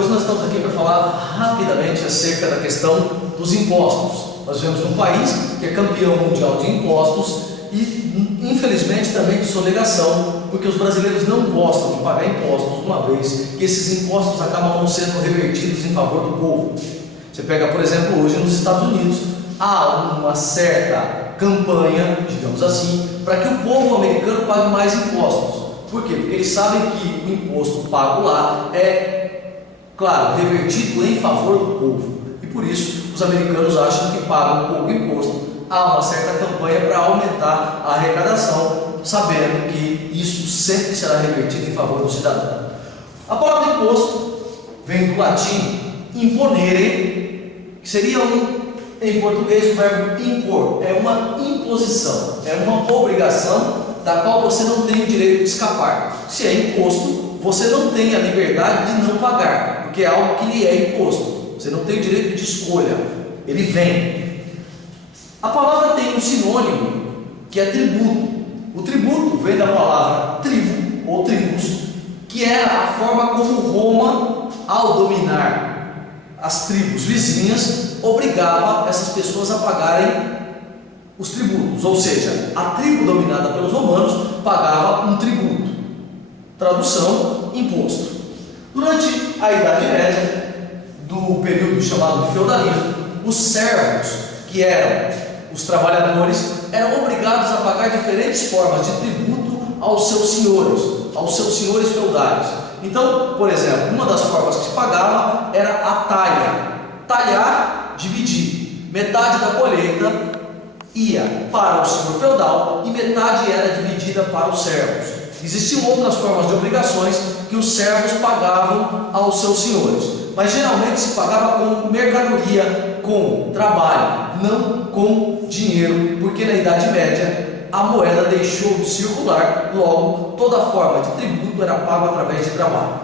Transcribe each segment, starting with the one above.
hoje nós estamos aqui para falar rapidamente acerca da questão dos impostos. Nós vivemos num país que é campeão mundial de impostos e, infelizmente, também de sonegação, porque os brasileiros não gostam de pagar impostos, uma vez que esses impostos acabam não sendo revertidos em favor do povo. Você pega, por exemplo, hoje nos Estados Unidos, há uma certa campanha, digamos assim, para que o povo americano pague mais impostos. Por quê? Porque eles sabem que o imposto pago lá é, claro, revertido em favor do povo. E por isso os americanos acham que pagam pouco imposto. Há uma certa campanha para aumentar a arrecadação, sabendo que isso sempre será revertido em favor do cidadão. A palavra imposto vem do latim imponere, que seria em português o verbo impor. É uma imposição, é uma obrigação da qual você não tem o direito de escapar. Se é imposto, você não tem a liberdade de não pagar, porque é algo que lhe é imposto. Você não tem o direito de escolha, ele vem. A palavra tem um sinônimo, que é tributo. O tributo vem da palavra tribo, ou tribus, que era a forma como Roma, ao dominar as tribos vizinhas, obrigava essas pessoas a pagarem os tributos, ou seja, a tribo dominada pelos romanos pagava um tributo. Tradução, imposto. Durante a Idade Média, do período chamado de feudalismo, os servos, que eram os trabalhadores, eram obrigados a pagar diferentes formas de tributo aos seus senhores feudais. Então, por exemplo, uma das formas que se pagava era a talha. Talhar, dividir. Metade da colheita ia para o senhor feudal e metade era dividida para os servos. Existiam outras formas de obrigações que os servos pagavam aos seus senhores, mas geralmente se pagava com mercadoria, com trabalho, não com dinheiro, porque na Idade Média a moeda deixou de circular, logo toda forma de tributo era pago através de trabalho.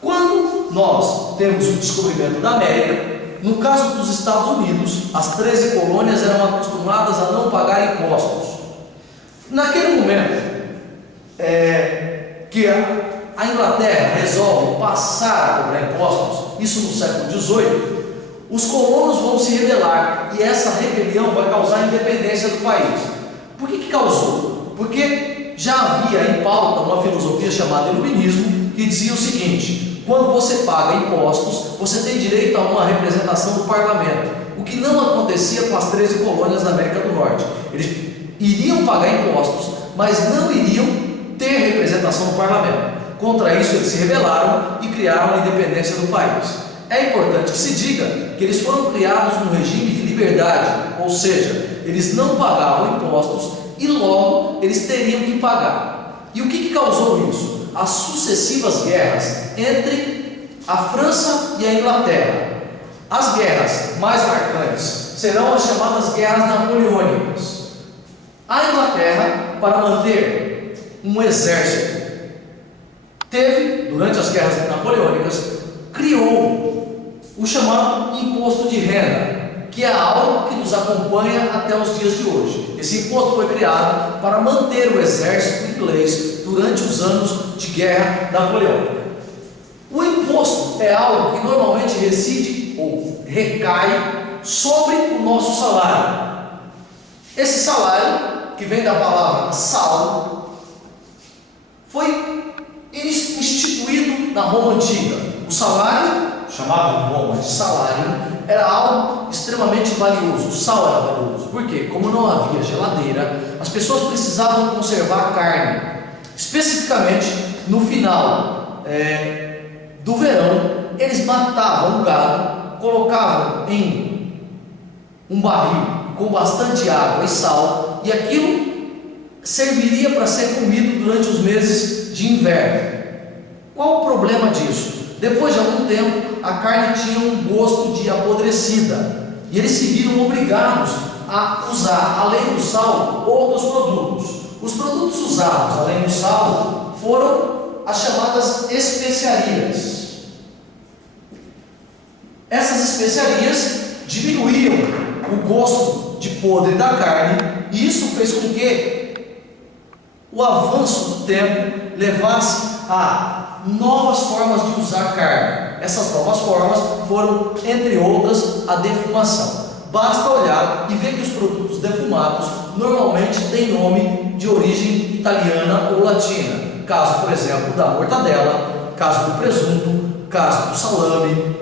Quando nós temos o descobrimento da América, no caso dos Estados Unidos, as 13 colônias eram acostumadas a não pagar impostos. Naquele momento que a Inglaterra resolve passar a cobrar impostos, isso no século XVIII, os colonos vão se rebelar e essa rebelião vai causar a independência do país. Por que causou? Porque já havia em pauta uma filosofia chamada iluminismo que dizia o seguinte: quando você paga impostos, você tem direito a uma representação do parlamento, o que não acontecia com as 13 colônias da América do Norte. Eles iriam pagar impostos, mas não iriam ter representação no parlamento. Contra isso, eles se rebelaram e criaram a independência do país. É importante que se diga que eles foram criados num regime de liberdade, ou seja, eles não pagavam impostos e logo eles teriam que pagar. E o que causou isso? As sucessivas guerras entre a França e a Inglaterra. As guerras mais marcantes serão as chamadas guerras napoleônicas. A Inglaterra, para manter um exército, durante as guerras napoleônicas, criou o chamado imposto de renda, que é algo que nos acompanha até os dias de hoje. Esse imposto foi criado para manter o exército inglês durante os anos de guerra napoleônica. O imposto é algo que normalmente reside ou recai sobre o nosso salário. Esse salário, que vem da palavra saldo, foi instituído na Roma Antiga. O salário, chamado em Roma de salário, era algo extremamente valioso. O sal era valioso. Por quê? Como não havia geladeira, as pessoas precisavam conservar a carne. Especificamente, no final do verão, eles matavam o gado, colocavam em um barril com bastante água e sal, e aquilo serviria para ser comido durante os meses de inverno. Qual o problema disso? Depois de algum tempo, a carne tinha um gosto de apodrecida, e eles se viram obrigados a usar, além do sal, outros produtos. Os produtos usados, além do sal, foram as chamadas especiarias. Essas especiarias diminuíam o gosto de podre da carne, e isso fez com que o avanço do tempo levasse a novas formas de usar carne. Essas novas formas foram, entre outras, a defumação. Basta olhar e ver que os produtos defumados normalmente têm nome de origem italiana ou latina. Caso, por exemplo, da mortadela, caso do presunto, caso do salame,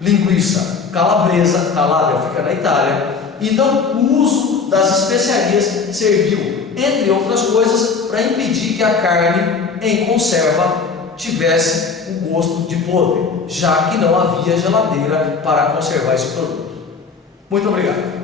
linguiça calabresa, Calabria fica na Itália. Então, o uso das especiarias serviu, entre outras coisas, para impedir que a carne em conserva tivesse o gosto de podre, já que não havia geladeira para conservar esse produto. Muito obrigado.